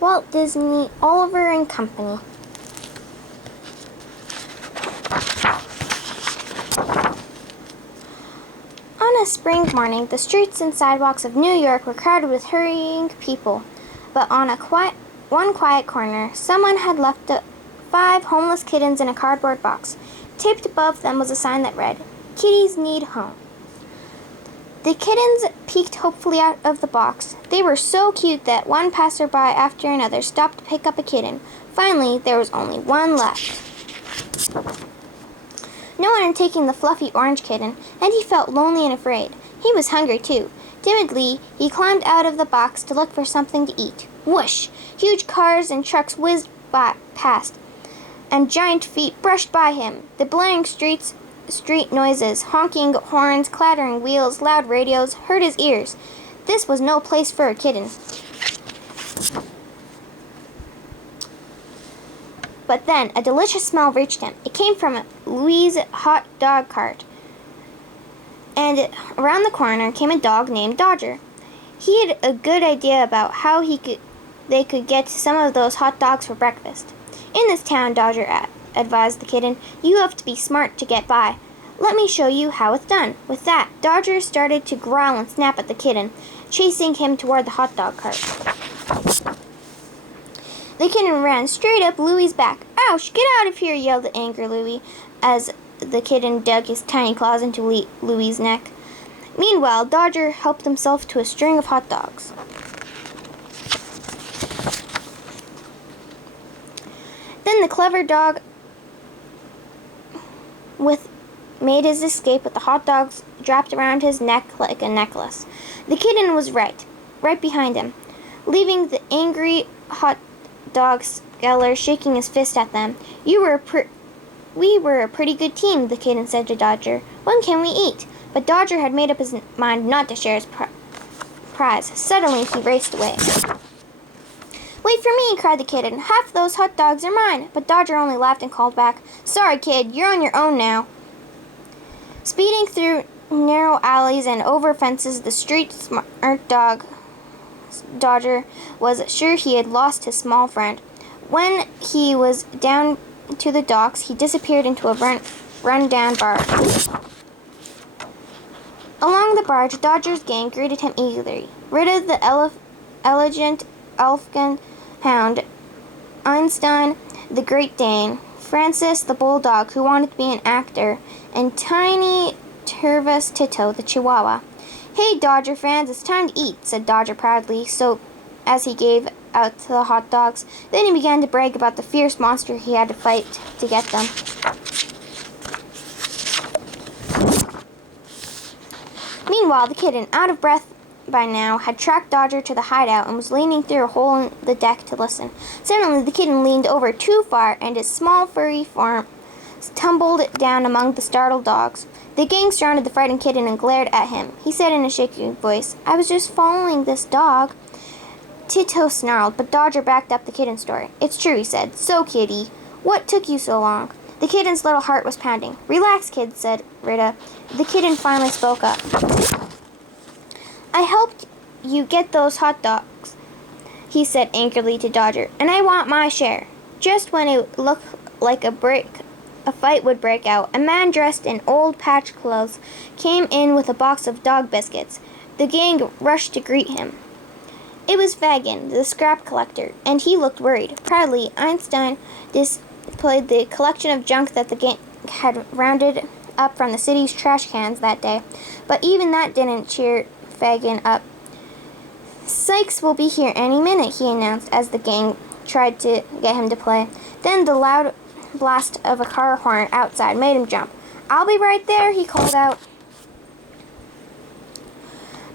Walt Disney, Oliver and Company. On a spring morning, the streets and sidewalks of New York were crowded with hurrying people. But on one quiet corner, someone had left 5 homeless kittens in a cardboard box. Taped above them was a sign that read, "Kitties need home." The kittens peeked hopefully out of the box. They were so cute that one passerby after another stopped to pick up a kitten. Finally, there was only one left. No one had taken the fluffy orange kitten, and he felt lonely and afraid. He was hungry, too. Timidly, he climbed out of the box to look for something to eat. Whoosh! Huge cars and trucks whizzed past, and giant feet brushed by him. The blaring street noises, honking horns, clattering wheels, loud radios hurt his ears. This was no place for a kitten. But then a delicious smell reached him. It came from Louise's hot dog cart. And around the corner came a dog named Dodger. He had a good idea about how they could get some of those hot dogs for breakfast. "In this town," Dodger advised the kitten, "you have to be smart to get by. Let me show you how it's done." With that, Dodger started to growl and snap at the kitten, chasing him toward the hot dog cart. The kitten ran straight up Louie's back. "Ouch! Get out of here!" yelled the angry Louie as the kitten dug his tiny claws into Louie's neck. Meanwhile, Dodger helped himself to a string of hot dogs. Then the clever dog made his escape with the hot dogs wrapped around his neck like a necklace. The kitten was right behind him, leaving the angry hot dog seller shaking his fist at them. "We were a pretty good team," the kitten said to Dodger. "When can we eat?" But Dodger had made up his mind not to share his prize. Suddenly, he raced away. "Wait for me!" cried the kitten. "Half those hot dogs are mine!" But Dodger only laughed and called back, "Sorry, kid, you're on your own now." Speeding through narrow alleys and over fences, the street-smart Dodger was sure he had lost his small friend. When he was down to the docks, he disappeared into a run-down barge. Along the barge, Dodger's gang greeted him eagerly. Rita the elegant Elfin hound, Einstein the Great Dane, Francis the bulldog who wanted to be an actor, and tiny Tervis Tito the Chihuahua. "Hey, Dodger fans, it's time to eat," said Dodger proudly, as he gave out the hot dogs. Then he began to brag about the fierce monster he had to fight to get them. Meanwhile, the kitten, out of breath by now, had tracked Dodger to the hideout and was leaning through a hole in the deck to listen. Suddenly, the kitten leaned over too far, and his small furry form tumbled down among the startled dogs. The gang surrounded the frightened kitten and glared at him. He said in a shaky voice, "I was just following this dog." Tito snarled, but Dodger backed up the kitten's story. "It's true," he said. "So, kitty, what took you so long?" The kitten's little heart was pounding. "Relax, kid," said Rita. The kitten finally spoke up. "I helped you get those hot dogs," he said angrily to Dodger, "and I want my share." Just when it looked like a fight would break out, a man dressed in old patched clothes came in with a box of dog biscuits. The gang rushed to greet him. It was Fagin, the scrap collector, and he looked worried. Proudly, Einstein displayed the collection of junk that the gang had rounded up from the city's trash cans that day. But even that didn't cheer Fagin up. "Sykes will be here any minute," he announced as the gang tried to get him to play. Then the loud blast of a car horn outside made him jump. "I'll be right there," he called out.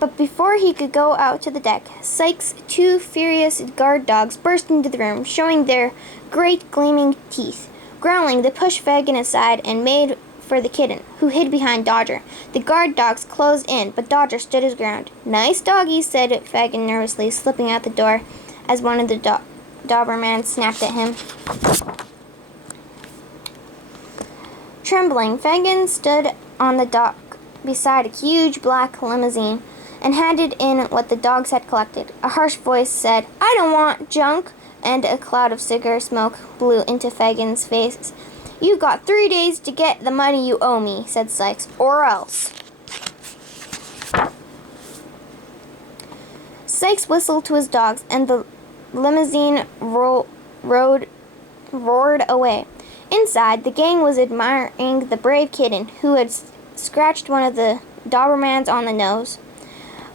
But before he could go out to the deck, Sykes' 2 furious guard dogs burst into the room, showing their great gleaming teeth. Growling, they pushed Fagin aside and made for the kitten, who hid behind Dodger. The guard dogs closed in, but Dodger stood his ground. "Nice doggy," said Fagin nervously, slipping out the door as one of the Dobermans snapped at him. Trembling, Fagin stood on the dock beside a huge black limousine. and handed in what the dogs had collected. A harsh voice said, "I don't want junk," and a cloud of cigar smoke blew into Fagin's face. "You've got 3 days to get the money you owe me," said Sykes, "or else." Sykes whistled to his dogs, and the limousine roared away. Inside, the gang was admiring the brave kitten who had scratched one of the Dobermans on the nose.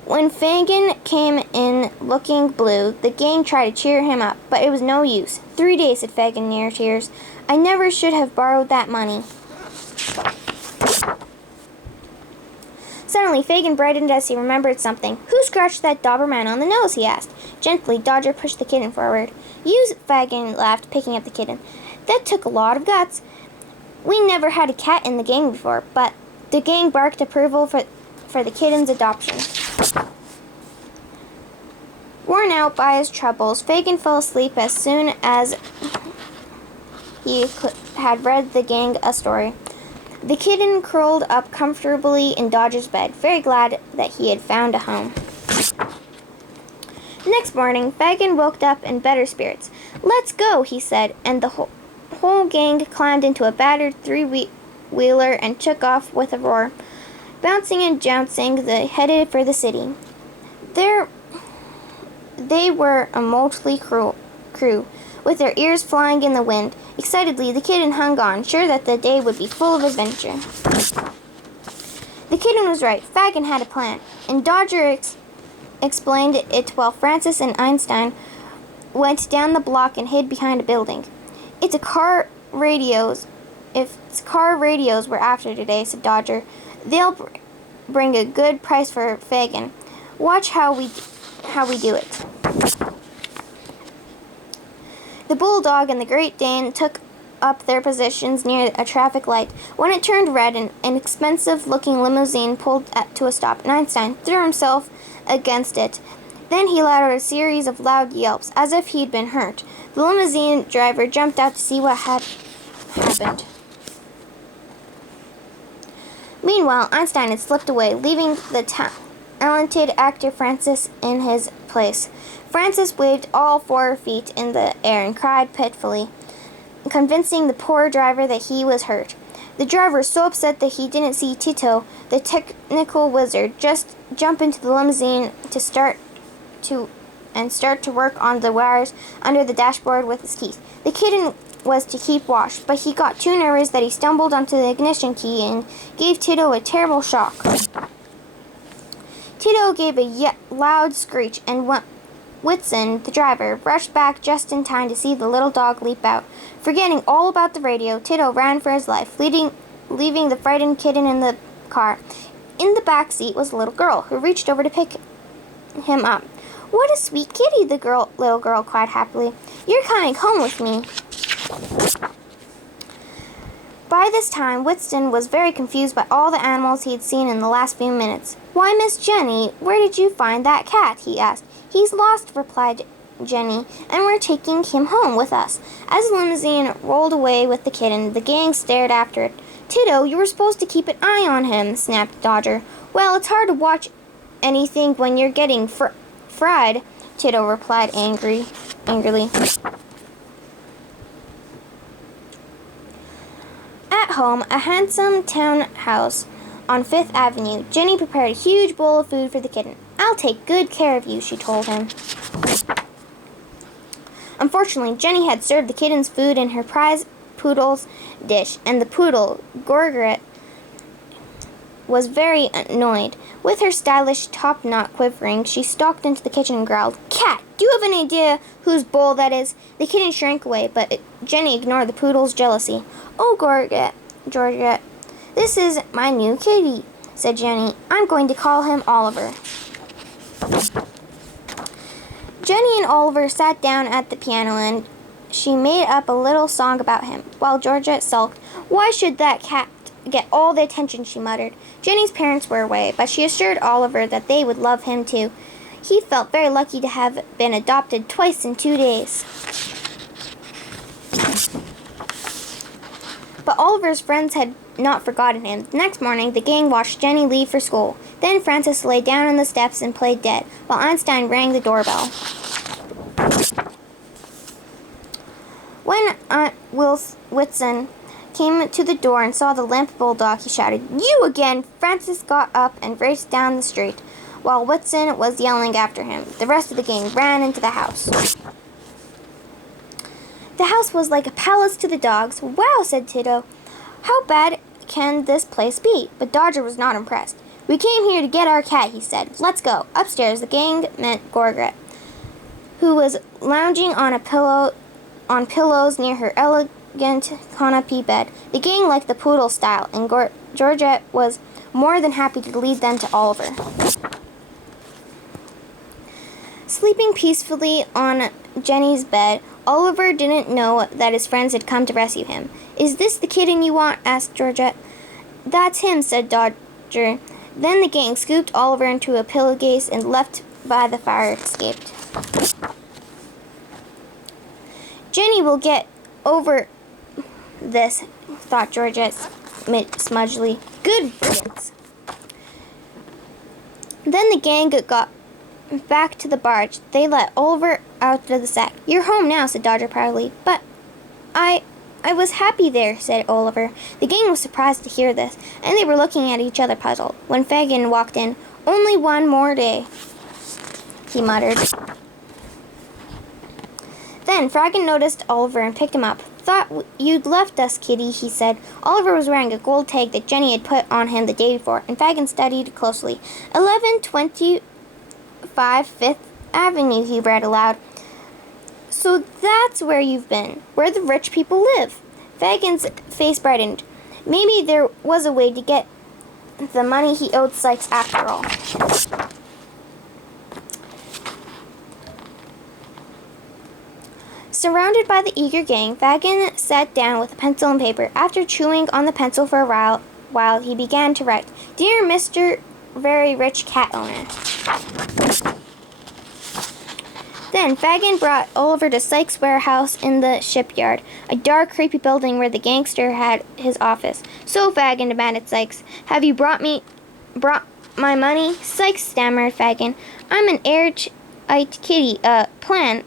When Fagin came in looking blue, the gang tried to cheer him up, but it was no use. 3 days, said Fagin near tears. "I never should have borrowed that money." Suddenly, Fagin brightened as he remembered something. "Who scratched that Doberman on the nose?" he asked. Gently, Dodger pushed the kitten forward. "You," Fagin laughed, picking up the kitten. "That took a lot of guts. We never had a cat in the gang before," but the gang barked approval for the kitten's adoption. Worn out by his troubles, Fagin fell asleep as soon as he had read the gang a story. The kitten curled up comfortably in Dodger's bed, very glad that he had found a home. Next morning, Fagin woke up in better spirits. "Let's go," he said, and the whole gang climbed into a battered three-wheeler and took off with a roar. Bouncing and jouncing, they headed for the city. They were a motley crew, with their ears flying in the wind. Excitedly, the kitten hung on, sure that the day would be full of adventure. The kitten was right. Fagin had a plan, and Dodger explained it while Francis and Einstein went down the block and hid behind a building. If car radios were after today," said Dodger, "they'll bring a good price for Fagin. Watch how we do it." The Bulldog and the Great Dane took up their positions near a traffic light. When it turned red, an expensive-looking limousine pulled to a stop, and Einstein threw himself against it. Then he let out a series of loud yelps, as if he'd been hurt. The limousine driver jumped out to see what had happened. Meanwhile, Einstein had slipped away, leaving the talented actor Francis in his place. Francis waved all 4 feet in the air and cried pitifully, convincing the poor driver that he was hurt. The driver was so upset that he didn't see Tito, the technical wizard, just jump into the limousine to start to work on the wires under the dashboard with his keys. The kitten was to keep watch, but he got too nervous that he stumbled onto the ignition key and gave Tito a terrible shock. Tito gave a loud screech, and Whitson, the driver, rushed back just in time to see the little dog leap out. Forgetting all about the radio, Tito ran for his life, leaving the frightened kitten in the car. In the back seat was a little girl, who reached over to pick him up. "What a sweet kitty," the little girl cried happily. "You're coming home with me." By this time, Whitson was very confused by all the animals he had seen in the last few minutes. "Why, Miss Jenny, where did you find that cat?" he asked. "He's lost," replied Jenny, "and we're taking him home with us." As the limousine rolled away with the kitten, the gang stared after it. "Tito, you were supposed to keep an eye on him," snapped Dodger. "Well, it's hard to watch anything when you're getting fried," Tito replied angrily. At home, a handsome townhouse on 5th Avenue, Jenny prepared a huge bowl of food for the kitten. "I'll take good care of you," she told him. Unfortunately, Jenny had served the kitten's food in her prize poodle's dish, and the poodle, Gorget, was very annoyed. With her stylish top knot quivering, she stalked into the kitchen and growled, "Cat, do you have any idea whose bowl that is?" The kitten shrank away, but Jenny ignored the poodle's jealousy. "Oh, Georgette, this is my new kitty," said Jenny. "I'm going to call him Oliver." Jenny and Oliver sat down at the piano, and she made up a little song about him, while Georgette sulked. "Why should that cat get all the attention?" she muttered. Jenny's parents were away, but she assured Oliver that they would love him too. He felt very lucky to have been adopted twice in 2 days. But Oliver's friends had not forgotten him. The next morning, the gang watched Jenny leave for school. Then Francis lay down on the steps and played dead, while Einstein rang the doorbell. When Whitson came to the door and saw the limp bulldog, he shouted, "You again!" Francis got up and raced down the street, while Whitson was yelling after him. The rest of the gang ran into the house. The house was like a palace to the dogs. "Wow," said Tito. "How bad can this place be?" But Dodger was not impressed. "We came here to get our cat," he said. "Let's go." Upstairs, the gang met Gorget, who was lounging on pillows near her elegant canopy bed. The gang liked the poodle style, and Georgette was more than happy to lead them to Oliver. Sleeping peacefully on Jenny's bed, Oliver didn't know that his friends had come to rescue him. "Is this the kitten you want?" asked Georgette. "That's him," said Dodger. Then the gang scooped Oliver into a pillowcase and left by the fire escape. "Jenny will get over this," thought Georgette smudgely. "Good riddance." Then the gang got back to the barge. They let Oliver out of the sack. "You're home now," said Dodger proudly. "But I was happy there," said Oliver. The gang was surprised to hear this, and they were looking at each other puzzled. When Fagin walked in, "Only one more day," he muttered. Then Fagin noticed Oliver and picked him up. "Thought you'd left us, kitty," he said. Oliver was wearing a gold tag that Jenny had put on him the day before, and Fagin studied closely. 1125 Fifth Avenue, he read aloud. "So that's where you've been, where the rich people live." Fagin's face brightened. Maybe there was a way to get the money he owed Sykes after all. Surrounded by the eager gang, Fagin sat down with a pencil and paper. After chewing on the pencil for a while, he began to write, "Dear Mr. Very Rich Cat Owner." Then Fagin brought Oliver to Sykes' warehouse in the shipyard, a dark, creepy building where the gangster had his office. "So, Fagin," demanded Sykes, "have you brought my money?" "Sykes," stammered Fagin, "I'm an airtight kitty, plan.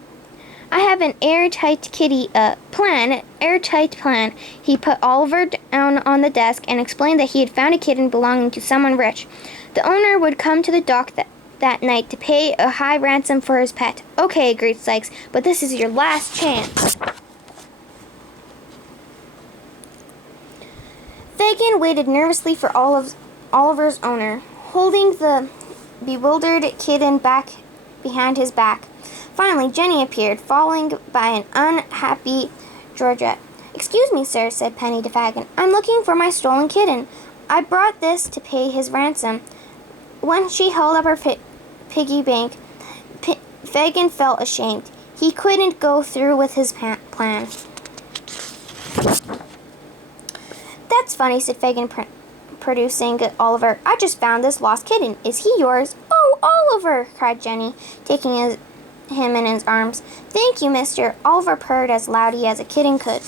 I have an airtight kitty, airtight plan." He put Oliver down on the desk and explained that he had found a kitten belonging to someone rich. The owner would come to the dock that night to pay a high ransom for his pet. "Okay," agreed Sykes, "but this is your last chance." Fagin waited nervously for Oliver's owner, holding the bewildered kitten back behind his back. Finally, Jenny appeared, followed by an unhappy Georgette. "Excuse me, sir," said Penny to Fagin. "I'm looking for my stolen kitten. I brought this to pay his ransom." When she held up her piggy bank, Fagin felt ashamed. He couldn't go through with his plan. "That's funny," said Fagin, producing Oliver. "I just found this lost kitten. Is he yours?" "Oh, Oliver!" cried Jenny, taking him in his arms. "Thank you, mister." Oliver purred as loudly as a kitten could.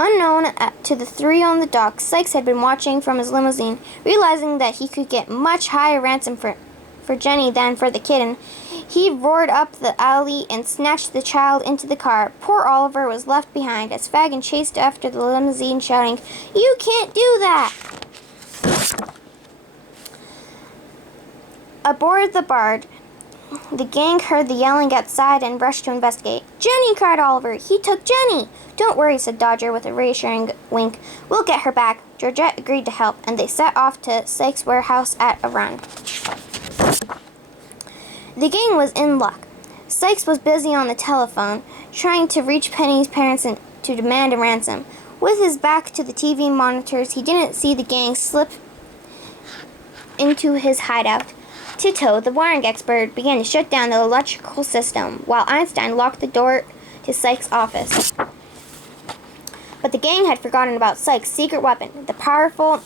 Unknown to the three on the dock, Sykes had been watching from his limousine. Realizing that he could get much higher ransom for Jenny than for the kitten, he roared up the alley and snatched the child into the car. Poor Oliver was left behind as Fagin chased after the limousine, shouting, "You can't do that!" Aboard the barge, the gang heard the yelling outside and rushed to investigate. "Jenny!" cried Oliver. "He took Jenny!" "Don't worry," said Dodger with a reassuring wink. "We'll get her back." Georgette agreed to help, and they set off to Sykes' warehouse at a run. The gang was in luck. Sykes was busy on the telephone, trying to reach Penny's parents and to demand a ransom. With his back to the TV monitors, he didn't see the gang slip into his hideout. Tito, the wiring expert, began to shut down the electrical system, while Einstein locked the door to Sykes' office. But the gang had forgotten about Sykes' secret weapon, the powerful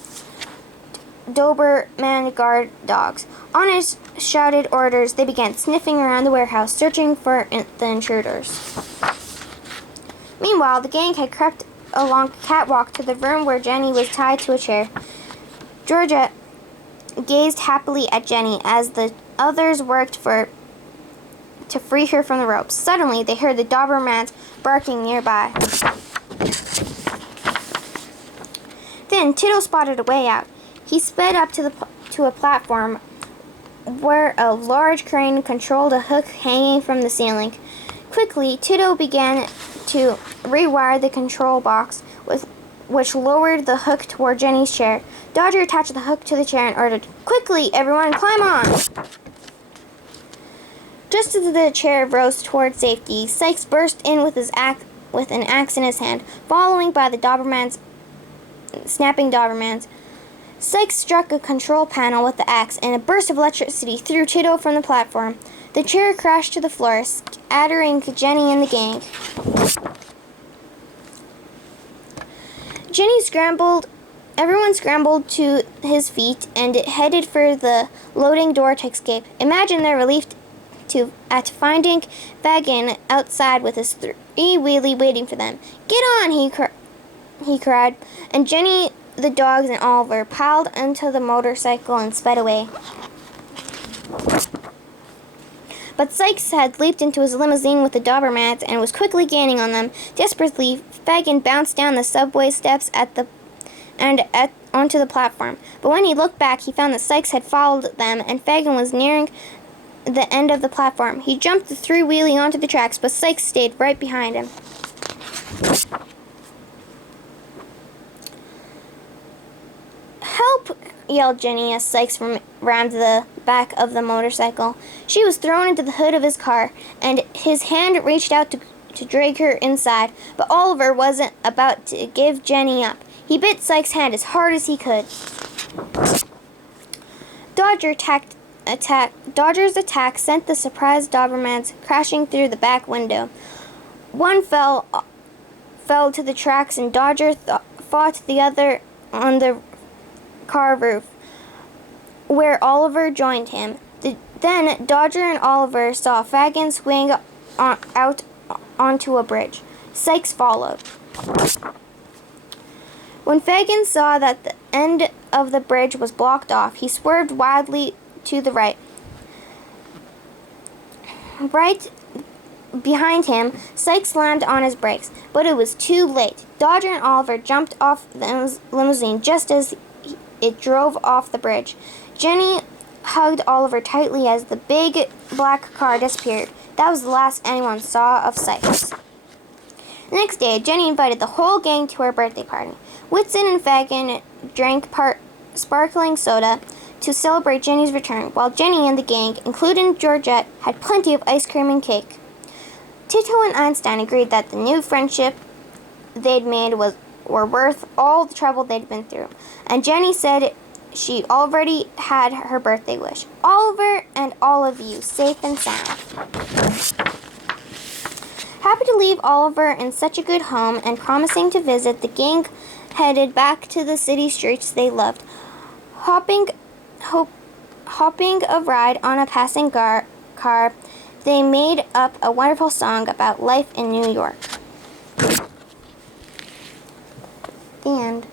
Doberman guard dogs. On his shouted orders, they began sniffing around the warehouse, searching for the intruders. Meanwhile, the gang had crept along a catwalk to the room where Jenny was tied to a chair. Georgia gazed happily at Jenny as the others worked to free her from the ropes. Suddenly, they heard the Dobermans barking nearby. Then Tito spotted a way out. He sped up to a platform where a large crane controlled a hook hanging from the ceiling. Quickly, Tito began to rewire the control box, which lowered the hook toward Jenny's chair. Dodger attached the hook to the chair and ordered, "Quickly, everyone, climb on!" Just as the chair rose toward safety, Sykes burst in with an axe in his hand, following by the snapping Dobermans. Sykes struck a control panel with the axe, and a burst of electricity threw Tito from the platform. The chair crashed to the floor, scattering Jenny and the gang. Everyone scrambled to his feet and headed for the loading door to escape. Imagine their relief at finding Fagin outside with his three-wheelie waiting for them. "Get on!" he cried, and Jenny, the dogs, and Oliver piled into the motorcycle and sped away. But Sykes had leaped into his limousine with the Dobermans and was quickly gaining on them. Desperately, Fagin bounced down the subway steps onto the platform. But when he looked back, he found that Sykes had followed them, and Fagin was nearing the end of the platform. He jumped the three-wheelie onto the tracks, but Sykes stayed right behind him. "Help!" yelled Jenny as Sykes rammed the back of the motorcycle. She was thrown into the hood of his car, and his hand reached out to drag her inside, but Oliver wasn't about to give Jenny up. He bit Sykes' hand as hard as he could. Dodger's attack sent the surprised Dobermans crashing through the back window. One fell to the tracks, and Dodger fought the other on the car roof, where Oliver joined him. Then Dodger and Oliver saw Fagin swing out onto a bridge. Sykes followed. When Fagin saw that the end of the bridge was blocked off, he swerved wildly to the right. Right behind him, Sykes slammed on his brakes, but it was too late. Dodger and Oliver jumped off the limousine just as it drove off the bridge. Jenny hugged Oliver tightly as the big black car disappeared. That was the last anyone saw of Sykes. The next day, Jenny invited the whole gang to her birthday party. Whitson and Fagin drank sparkling soda to celebrate Jenny's return, while Jenny and the gang, including Georgette, had plenty of ice cream and cake. Tito and Einstein agreed that the new friendship they'd made were worth all the trouble they'd been through, and Jenny said she already had her birthday wish. "Oliver and all of you, safe and sound." Happy to leave Oliver in such a good home and promising to visit, the gang headed back to the city streets they loved, hopping a ride on a passing car. They made up a wonderful song about life in New York. The end.